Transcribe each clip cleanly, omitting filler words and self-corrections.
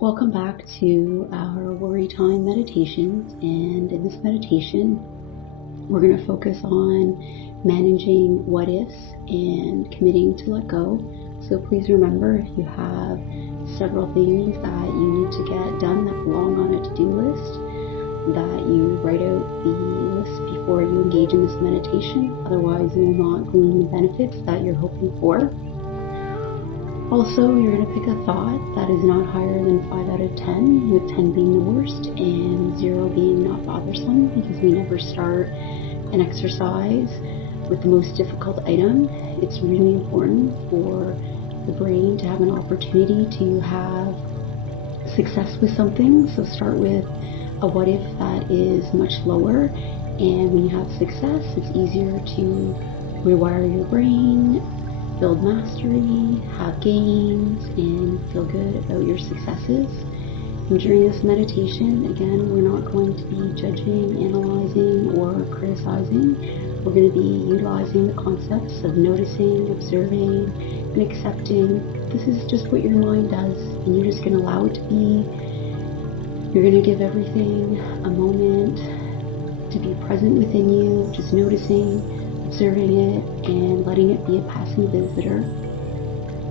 Welcome back to our Worry Time meditations, and in this meditation we're going to focus on managing what ifs and committing to let go. So please remember, if you have several things that you need to get done that belong on a to-do list, that you write out the list before you engage in this meditation, otherwise you will not glean the benefits that you're hoping for. Also, you're going to pick a thought that is not higher than 5 out of 10, with 10 being the worst and 0 being not bothersome, because we never start an exercise with the most difficult item. It's really important for the brain to have an opportunity to have success with something. So start with a what if that is much lower, and when you have success, it's easier to rewire your brain, build mastery, have gains, and feel good about your successes. And during this meditation, again, we're not going to be judging, analyzing, or criticizing. We're going to be utilizing the concepts of noticing, observing, and accepting. This is just what your mind does, and you're just going to allow it to be. You're going to give everything a moment to be present within you, just noticing, observing it, and letting it be a passing visitor.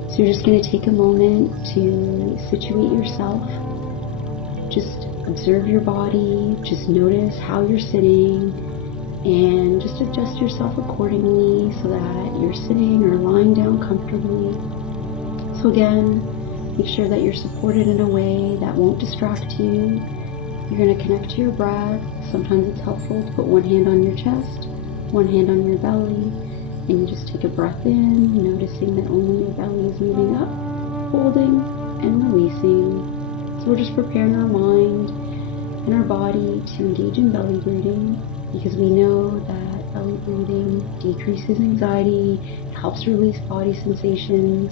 So you're just going to take a moment to situate yourself. Just observe your body, just notice how you're sitting, and just adjust yourself accordingly so that you're sitting or lying down comfortably. So again, make sure that you're supported in a way that won't distract you. You're going to connect to your breath. Sometimes it's helpful to put one hand on your chest, one hand on your belly, and you just take a breath in, noticing that only your belly is moving up, holding and releasing. So we're just preparing our mind and our body to engage in belly breathing, because we know that belly breathing decreases anxiety, helps release body sensations,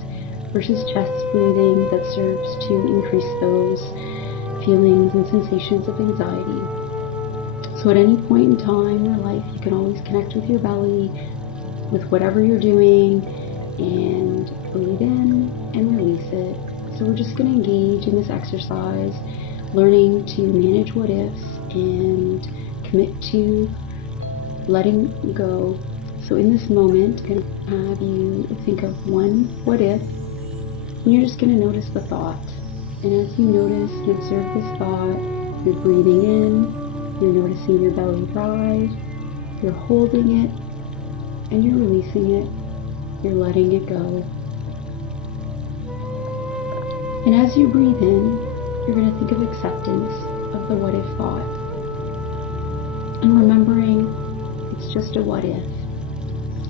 versus chest breathing that serves to increase those feelings and sensations of anxiety. So at any point in time in your life, you can always connect with your belly, with whatever you're doing, and breathe in and release it. So we're just going to engage in this exercise, learning to manage what ifs and commit to letting go. So in this moment, I'm going to have you think of one what if, and you're just going to notice the thought. And as you notice and observe this thought, you're breathing in, you're noticing your belly rise, you're holding it, and you're releasing it, you're letting it go. And as you breathe in, you're going to think of acceptance of the what if thought. And remembering, it's just a what if.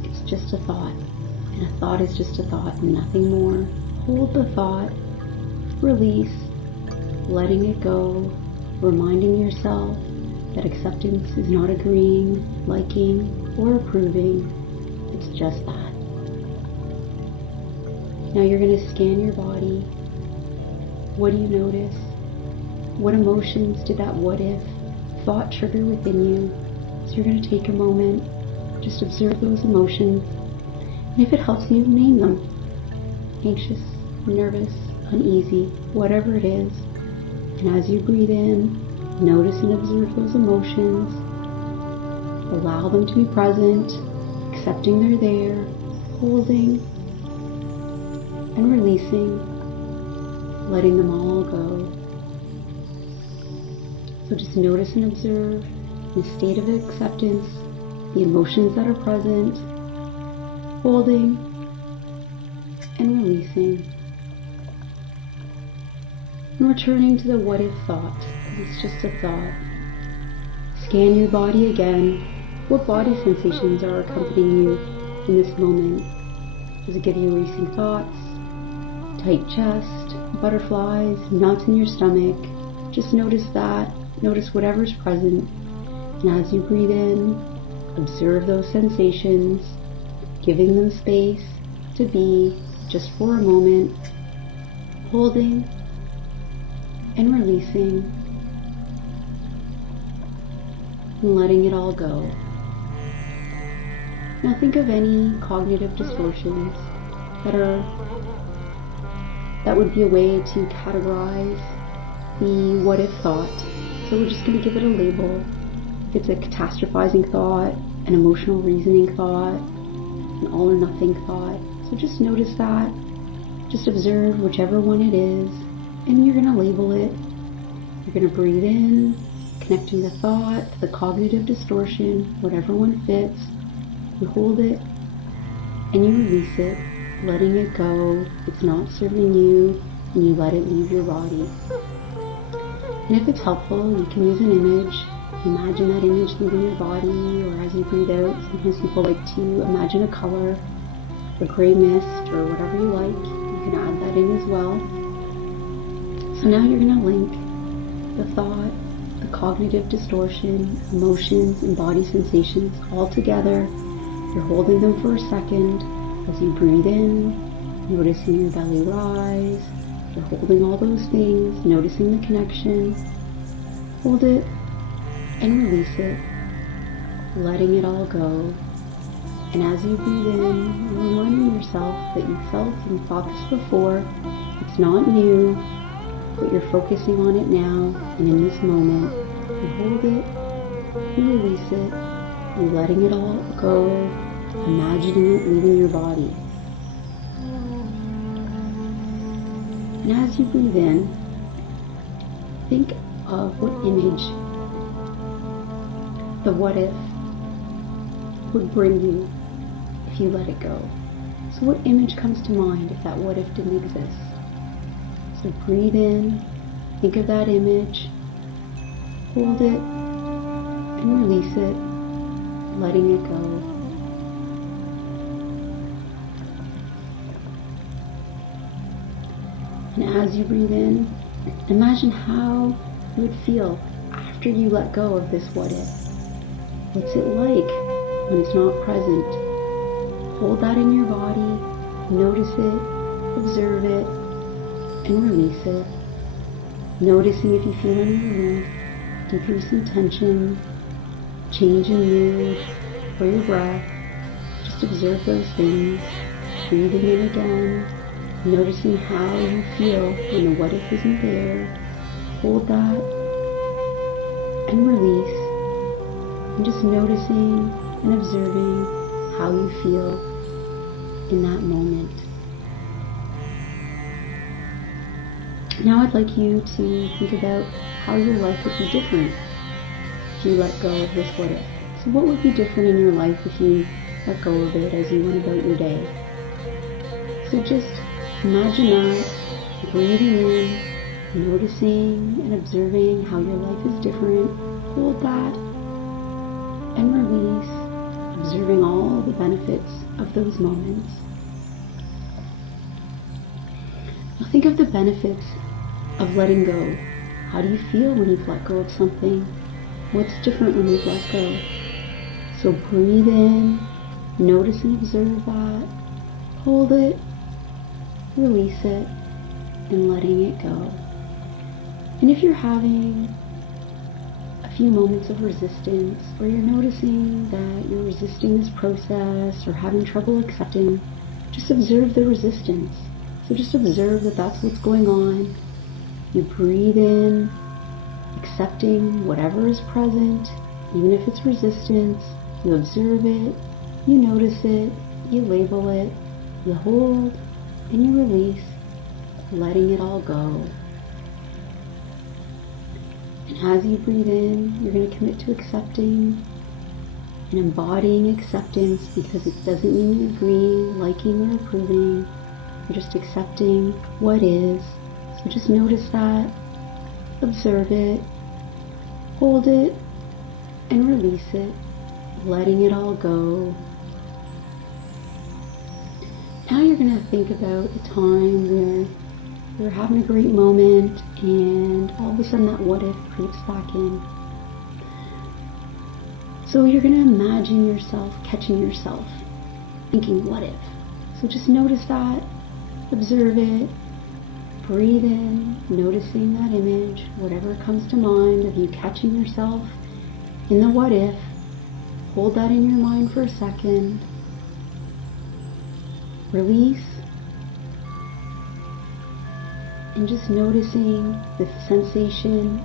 It's just a thought. And a thought is just a thought, nothing more. Hold the thought, release, letting it go, reminding yourself that acceptance is not agreeing, liking, or approving. It's just that. Now you're going to scan your body. What do you notice? What emotions did that what if thought trigger within you? So you're going to take a moment, just observe those emotions, and if it helps you, name them. Anxious, nervous, uneasy, whatever it is. And as you breathe in, notice and observe those emotions. Allow them to be present, accepting they're there, holding and releasing, letting them all go. So just notice and observe, in a state of acceptance, the emotions that are present, holding and releasing. And returning to the what if thought. It's just a thought. Scan your body again. What body sensations are accompanying you in this moment? Does it give you racing thoughts, tight chest, butterflies, knots in your stomach? Just notice that. Notice whatever's present. And as you breathe in, observe those sensations, giving them space to be just for a moment, holding and releasing, and letting it all go. Now think of any cognitive distortions that would be a way to categorize the what if thought. So we're just going to give it a label. If it's a catastrophizing thought, an emotional reasoning thought, an all or nothing thought. So just notice that. Just observe whichever one it is, and you're going to label it. You're going to breathe in, connecting the thought to the cognitive distortion, whatever one fits. You hold it, and you release it, letting it go. It's not serving you, and you let it leave your body. And if it's helpful, you can use an image. Imagine that image leaving your body, or as you breathe out, sometimes people like to imagine a color, a gray mist, or whatever you like. You can add that in as well. So now you're going to link the thought, the cognitive distortion, emotions, and body sensations all together. You're holding them for a second as you breathe in, noticing your belly rise. You're holding all those things, noticing the connection. Hold it and release it, letting it all go. And as you breathe in, you're reminding yourself that you felt and thought this before. It's not new, but you're focusing on it now, and in this moment, you hold it, you release it, you're letting it all go, imagining it leaving your body. And as you breathe in, think of what image the what if would bring you if you let it go. So what image comes to mind if that what if didn't exist? So breathe in, think of that image, hold it, and release it, letting it go. And as you breathe in, imagine how you would feel after you let go of this what if. What's it like when it's not present? Hold that in your body, notice it, observe it, and release it. Noticing if you feel any relief, decrease in tension, change in mood, or your breath. Just observe those things, breathing in again, noticing how you feel when the what if isn't there. Hold that and release, and just noticing and observing how you feel in that moment. Now I'd like you to think about how your life would be different if you let go of this what if. So what would be different in your life if you let go of it as you went about your day? So just imagine that, breathing in, noticing and observing how your life is different. Hold that and release, observing all the benefits of those moments. Now think of the benefits of letting go. How do you feel when you've let go of something? What's different when you've let go? So breathe in, notice and observe that, hold it, release it, and letting it go. And if you're having a few moments of resistance, or you're noticing that you're resisting this process or having trouble accepting, just observe the resistance. So just observe that that's what's going on. You breathe in, accepting whatever is present, even if it's resistance. You observe it, you notice it, you label it, you hold, and you release, letting it all go. And as you breathe in, you're going to commit to accepting and embodying acceptance, because it doesn't mean you're agreeing, liking, or approving. You're just accepting what is. So just notice that, observe it, hold it, and release it, letting it all go. Now you're going to think about a time where you're having a great moment and all of a sudden that what if creeps back in. So you're going to imagine yourself catching yourself thinking what if. So just notice that, observe it, breathe in, noticing that image, whatever comes to mind of you catching yourself in the what if. Hold that in your mind for a second. Release. and just noticing the sensation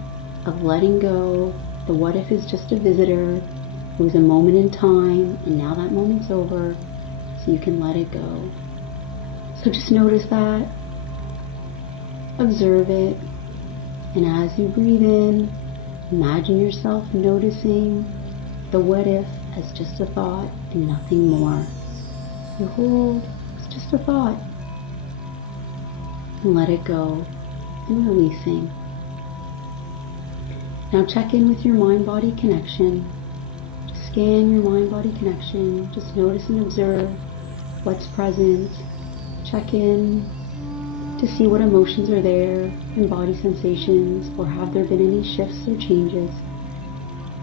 of letting go. The what if is just a visitor. It was a moment in time, and now that moment's over, so you can let it go. So just notice that, observe it, and as you breathe in, imagine yourself noticing the what if as just a thought and nothing more. You hold, it's just a thought, and let it go, and releasing. Now check in with your mind-body connection. Just scan your mind-body connection. Just notice and observe what's present. Check in to see what emotions are there and body sensations, or have there been any shifts or changes.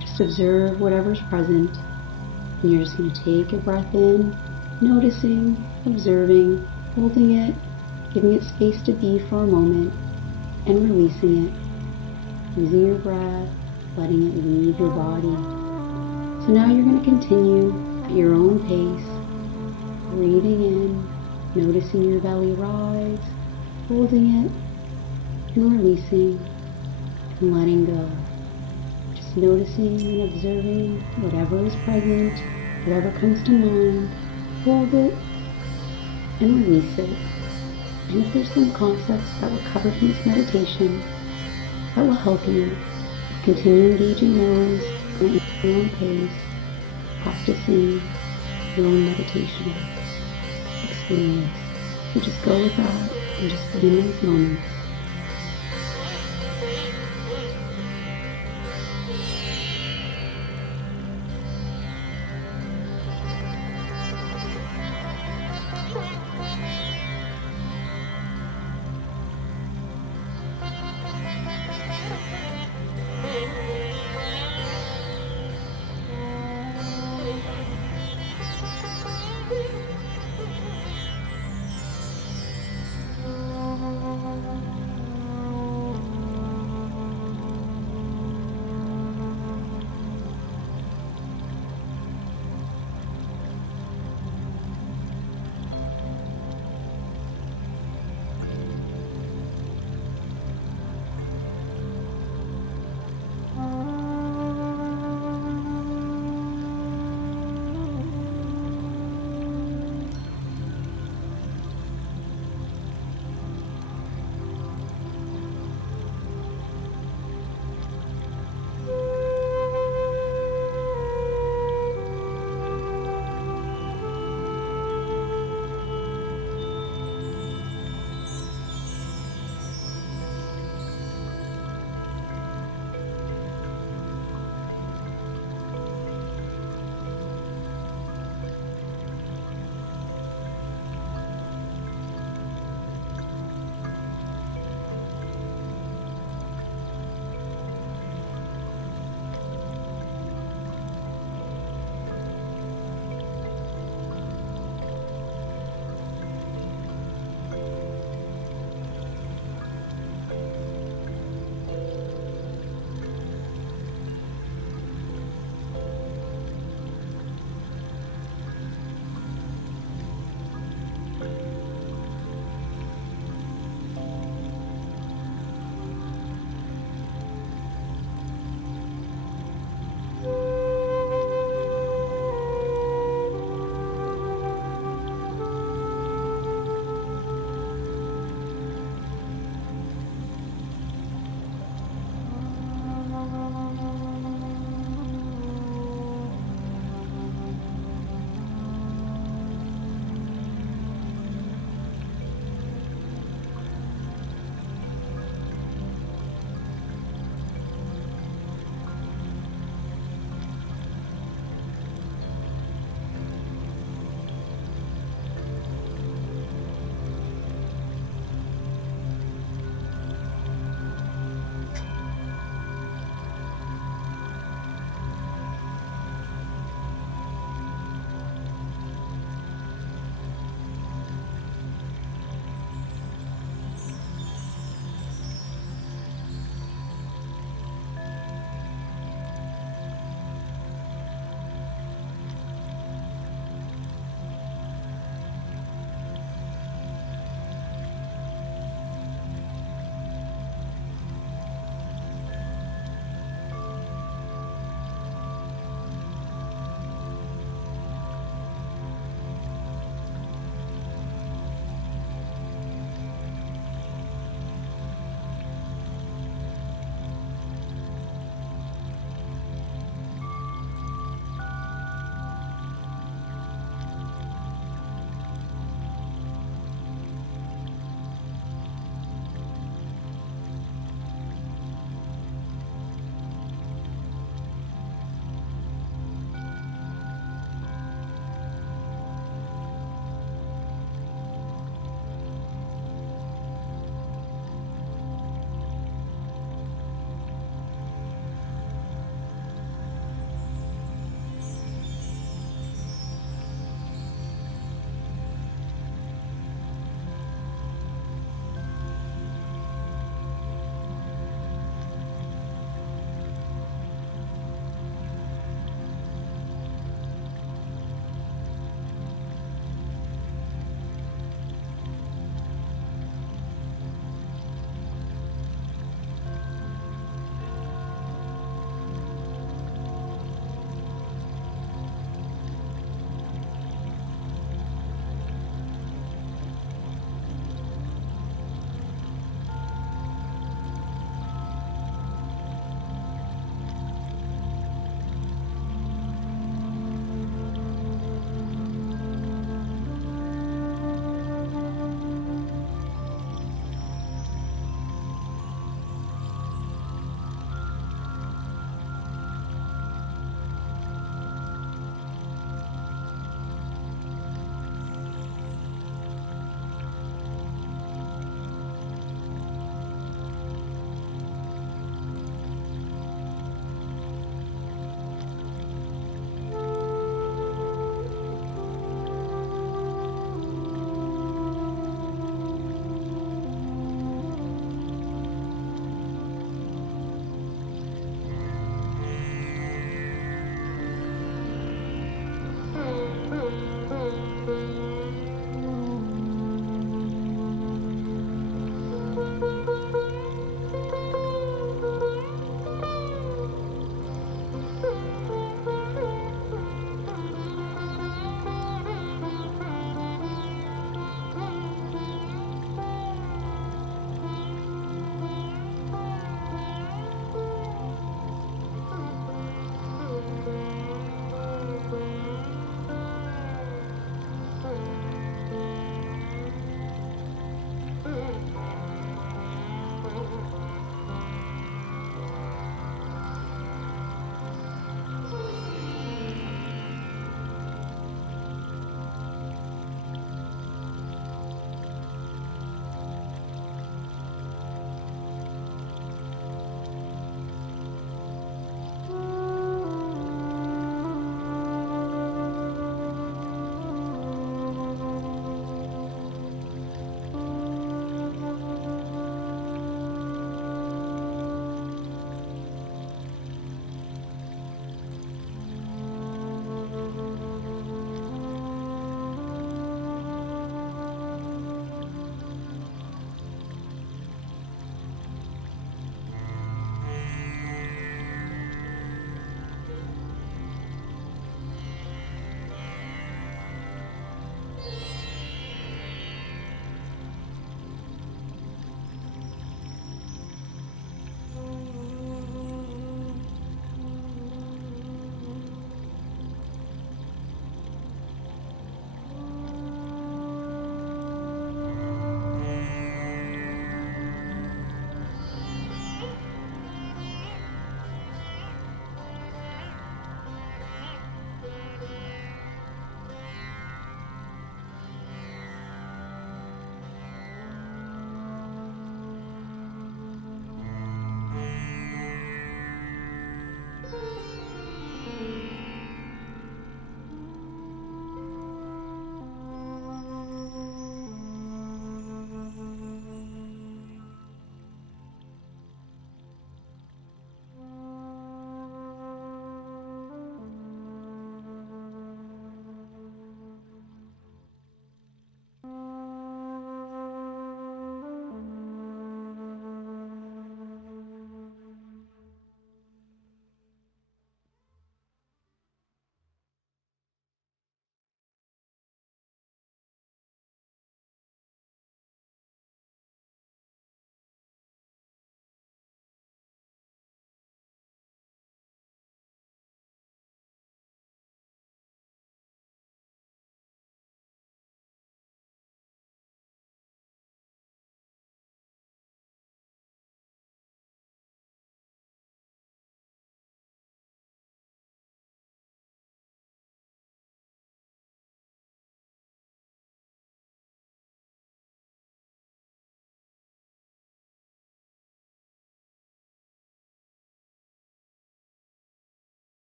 Just observe whatever's present, and you're just going to take a breath in, noticing, observing, holding it, giving it space to be for a moment, and releasing it, using your breath, letting it leave your body. So now you're going to continue at your own pace, breathing in, noticing your belly rise, holding it, and releasing, and letting go. Just noticing and observing whatever is present, whatever comes to mind, hold it, and release it. And if there's some concepts that were covered in this meditation that will help you continue engaging those at your own pace, practicing your own meditation experience. So just go with that and just be in those moments.